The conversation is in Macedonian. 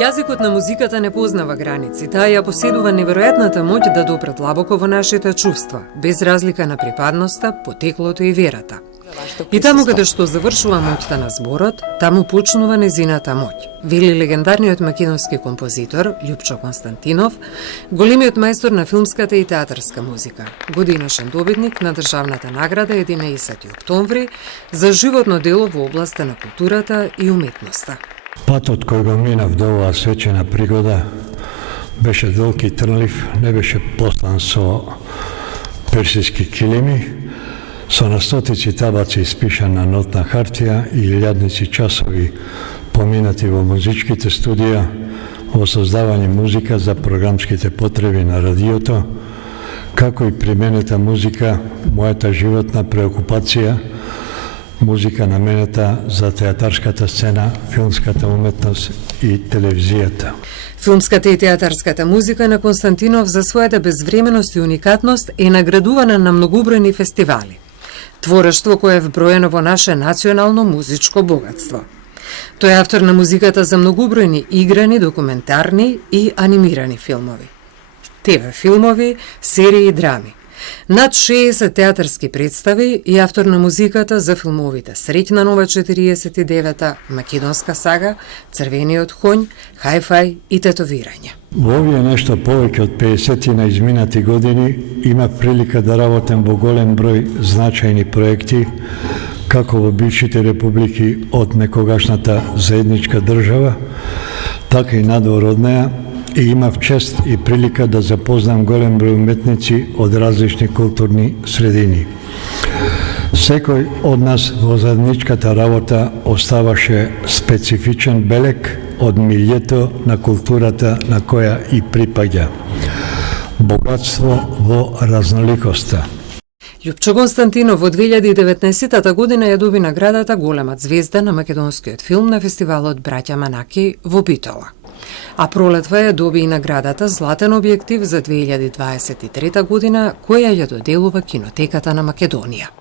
Јазикот на музиката не познава граници, таа ја поседува неверојатната моќ да допре длабоко во нашите чувства, без разлика на припадноста, потеклото и верата. И таму каде што завршува моќта на зборот, таму почнува незината моќ, вели легендарниот македонски композитор Љупчо Константинов, големиот мајстор на филмската и театарска музика, годинашен добитник на државната награда 11 октомври за животно дело во областа на културата и уметноста. Патот кој го минав до оваа свечена пригода беше долг и трнлив, не беше послан со персиски килими, со на стотици табаци испишан на нотна хартија и илјадници часови поминати во музичките студија во создавање музика за програмските потреби на радиото, како и применета музика, мојата животна преокупација, музика наменета за театарската сцена, филмската уметност и телевизијата. Филмската и театарската музика на Константинов за својата безвременост и уникатност е наградувана на многобројни фестивали. Творештво кое е вброено во наше национално музичко богатство. Тој е автор на музиката за многобројни играни, документарни и анимирани филмови. ТВ филмови, серии и драми. Над 60 театарски представи и автор на музиката за филмовите Среќна нова 49-та, Македонска сага, Црвениот конј, Хајфај и Тетовирање. Во овие нешто повеќе од 50 на изминати години имав прилика да работам во голем број значајни проекти, како во бившите републики од некогашната заедничка држава, така и надвор од неа, и имав чест и прилика да запознам голем број уметници од различни културни средини. Секој од нас во заедничката работа оставаше специфичен белег од милјето на културата на која и припаѓа. Богатство во разноликоста. Љупчо Константинов во 2019 година ја доби наградата Голема звезда на македонскиот филм на фестивалот Браќа Манаки во Битола. А пролетва ја доби и наградата Златен објектив за 2023 година, која ја доделува Кинотеката на Македонија.